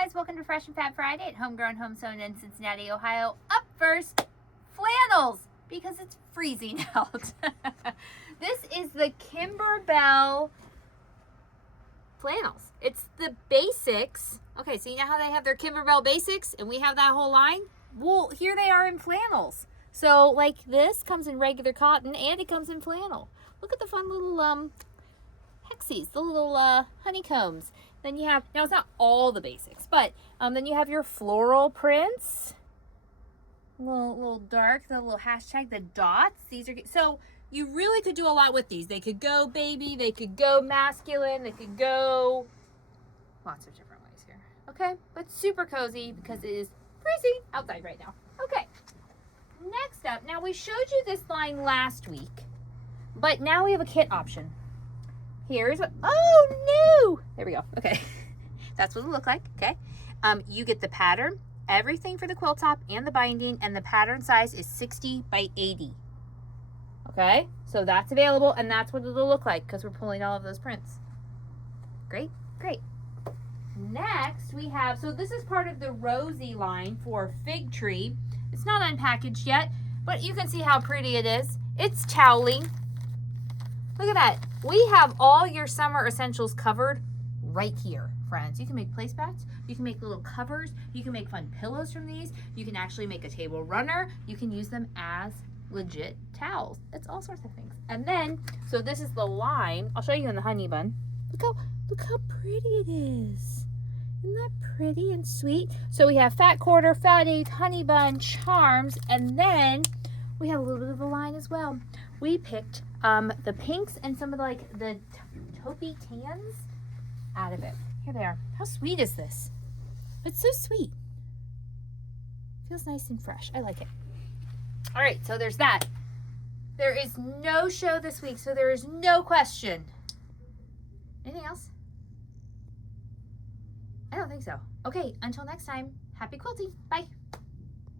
guys, welcome to Fresh and Fab Friday at HomeGrown HomeSewn in Cincinnati, Ohio. Up first, flannels, because it's freezing out. This is the Kimberbell flannels. It's the basics. Okay, so you know how they have their Kimberbell Basics and we have that whole line? Well, here they are in flannels. So like this comes in regular cotton and it comes in flannel. Look at the fun little hexies, the little honeycombs. Then you have, now it's not all the basics, but then you have your floral prints. Little dark, the little hashtag, the dots. These are, so you really could do a lot with these. They could go baby, they could go masculine, they could go lots of different ways here. Okay, but super cozy because it is freezing outside right now. Okay, next up, now we showed you this line last week, but now we have a kit option. Here's what, oh no, there we go. Okay, that's what it looked like. Okay, you get the pattern, everything for the quilt top and the binding, and the pattern size is 60 by 80. Okay, so that's available, and that's what it'll look like because we're pulling all of those prints. Great, great. Next we have, so this is part of the Rosie line for Fig Tree. It's not unpackaged yet, but you can see how pretty it is. It's toweling. Look at that. We have all your summer essentials covered right here, friends. You can make placemats, you can make little covers, you can make fun pillows from these, you can actually make a table runner, you can use them as legit towels. It's all sorts of things. And then, so this is the line. I'll show you in the honey bun. Look how pretty it is. Isn't that pretty and sweet? So we have fat quarter, fat eighth, honey bun, charms, and then we have a little bit of a line as well. We picked the pinks and some of the taupey tans out of it. Here they are. How sweet is this? It's so sweet. Feels nice and fresh. I like it. All right, so there's that. There is no show this week, so there is no question. Anything else? I don't think so. Okay, until next time, happy quilting. Bye.